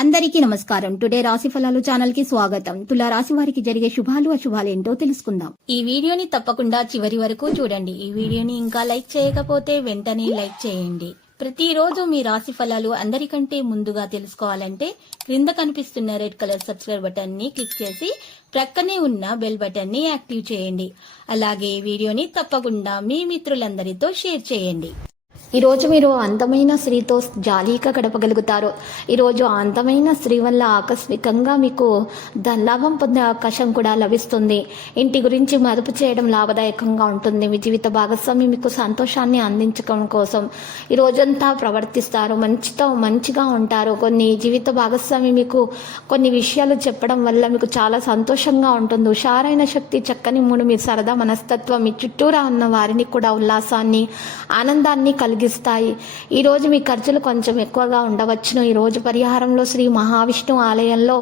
అందరికీ నమస్కారం. టుడే రాశి ఫలాలు ఛానల్ కి స్వాగతం. తులా రాశి వారికి జరిగే శుభాలు అశుభాలు ఏంటో తెలుసుకుందాం. ఈ వీడియోని తప్పకుండా చివరి వరకు చూడండి. ఈ వీడియోని ఇంకా లైక్ చేయకపోతే వెంటనే లైక్ చేయండి. ప్రతిరోజు మీ రాశి ఫలాలు అందరికంటే ముందుగా తెలుసుకోవాలంటే క్రింద కనిపిస్తున్న రెడ్ కలర్ సబ్స్క్రైబ్ బటన్ ని క్లిక్ చేసి ప్రక్కనే ఉన్న బెల్ బటన్ ని యాక్టివ్ చేయండి. అలాగే ఈ వీడియోని తప్పకుండా మీ మిత్రులందరితో షేర్ చేయండి. ఈరోజు మీరు అందమైన స్త్రీతో జాలీగా గడపగలుగుతారు. ఈరోజు అందమైన స్త్రీ వల్ల ఆకస్మికంగా మీకు ధనలాభం పొందే అవకాశం కూడా లభిస్తుంది. ఇంటి గురించి మదుపు చేయడం లాభదాయకంగా ఉంటుంది. మీ జీవిత భాగస్వామి మీకు సంతోషాన్ని అందించడం కోసం ఈ రోజంతా ప్రవర్తిస్తారు. మంచిగా ఉంటారు. కొన్ని జీవిత భాగస్వామి మీకు కొన్ని విషయాలు చెప్పడం వల్ల మీకు చాలా సంతోషంగా ఉంటుంది. హుషారైన శక్తి, చక్కని మూడు, మీ సరదా మనస్తత్వం మీ చుట్టూరా ఉన్న వారిని కూడా ఉల్లాసాన్ని, ఆనందాన్ని కలిగిస్తాయి. ఈ రోజు మీ ఖర్చులు కొంచెం ఎక్కువగా ఉండవచ్చును. ఈ రోజు పరిహారంలో శ్రీ మహావిష్ణు ఆలయంలో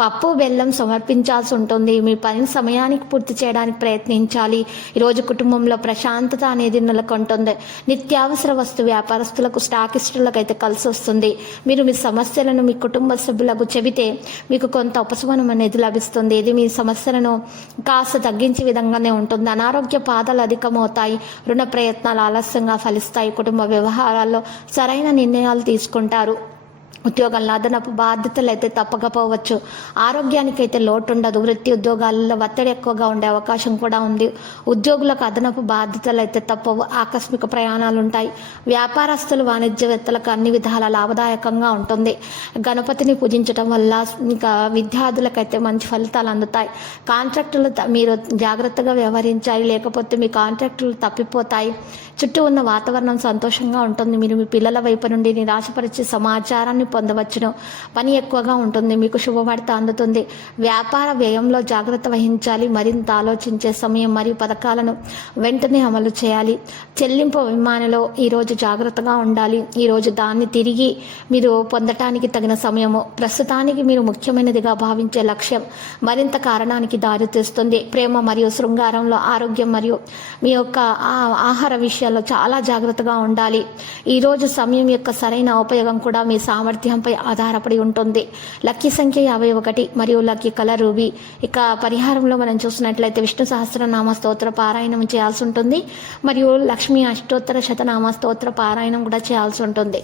పప్పు బెల్లం సమర్పించాల్సి ఉంటుంది. మీ పని సమయానికి పూర్తి చేయడానికి ప్రయత్నించాలి. ఈరోజు కుటుంబంలో ప్రశాంతత అనేది నెలకొంటుంది. నిత్యావసర వస్తు వ్యాపారస్తులకు, స్టాకిస్టులకు అయితే కలిసి వస్తుంది. మీరు మీ సమస్యలను మీ కుటుంబ సభ్యులకు చెబితే మీకు కొంత ఉపశమనం అనేది లభిస్తుంది. ఇది మీ సమస్యలను కాస్త తగ్గించే విధంగానే ఉంటుంది. అనారోగ్య బాధలు అధికమవుతాయి. రుణ ప్రయత్నాలు ఆలస్యంగా ఫలిస్తాయి. కుటుంబ వ్యవహారాల్లో సరైన నిర్ణయాలు తీసుకుంటారు. ఉద్యోగాల్లో అదనపు బాధ్యతలు అయితే తప్పకపోవచ్చు. ఆరోగ్యానికి అయితే లోటు ఉండదు. వృత్తి ఉద్యోగాలలో ఒత్తిడి ఎక్కువగా ఉండే అవకాశం కూడా ఉంది. ఉద్యోగులకు అదనపు బాధ్యతలు అయితే తప్పవు. ఆకస్మిక ప్రయాణాలు ఉంటాయి. వ్యాపారస్తులు, వాణిజ్యవేత్తలకు అన్ని విధాల లాభదాయకంగా ఉంటుంది. గణపతిని పూజించడం వల్ల ఇంకా విద్యార్థులకైతే మంచి ఫలితాలు అందుతాయి. కాంట్రాక్టులు మీరు జాగ్రత్తగా వ్యవహరించాలి, లేకపోతే మీ కాంట్రాక్టులు తప్పిపోతాయి. చుట్టూ ఉన్న వాతావరణం సంతోషంగా ఉంటుంది. మీరు మీ పిల్లల వైపు నుండి నిరాశపరిచే సమాచారాన్ని పొందవచ్చును. పని ఎక్కువగా ఉంటుంది. మీకు శుభవార్త అందుతుంది. వ్యాపార వ్యయంలో జాగ్రత్త వహించాలి. మరింత ఆలోచించే సమయం మరియు పథకాలను వెంటనే అమలు చేయాలి. చెల్లింపు విమానంలో ఈరోజు జాగ్రత్తగా ఉండాలి. ఈరోజు దాన్ని తిరిగి మీరు పొందటానికి తగిన సమయము. ప్రస్తుతానికి మీరు ముఖ్యమైనదిగా భావించే లక్ష్యం మరింత కారణానికి దారితీస్తుంది. ప్రేమ మరియు శృంగారంలో, ఆరోగ్యం మరియు మీ యొక్క ఆహార విషయాల్లో చాలా జాగ్రత్తగా ఉండాలి. ఈరోజు సమయం యొక్క సరైన ఉపయోగం కూడా మీ సామర్థ్యంపై ఆధారపడి ఉంటుంది. లక్కీ సంఖ్య 51 మరియు లక్కీ కలర్ రూబీ. ఇక పరిహారంలో మనం చూసినట్లయితే విష్ణు సహస్రనామ స్తోత్ర పారాయణం చేయాల్సి ఉంటుంది. మరియు లక్ష్మీ అష్టోత్తర శతనామ స్తోత్ర పారాయణం కూడా చేయాల్సి ఉంటుంది.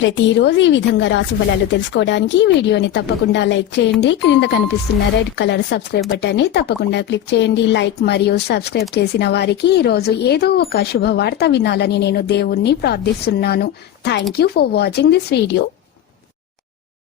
ప్రతిరోజు ఈ విధంగా రాశి ఫలాలు తెలుసుకోవడానికి వీడియోని తప్పకుండా లైక్ చేయండి. క్రింద కనిపిస్తున్న రెడ్ కలర్ సబ్స్క్రైబ్ బటన్ ని తప్పకుండా క్లిక్ చేయండి. లైక్ మరియు సబ్స్క్రైబ్ చేసిన వారికి ఈ రోజు ఏదో ఒక శుభవార్త వినాలని నేను దేవుణ్ణి ప్రార్థిస్తున్నాను. Thank you for watching this video.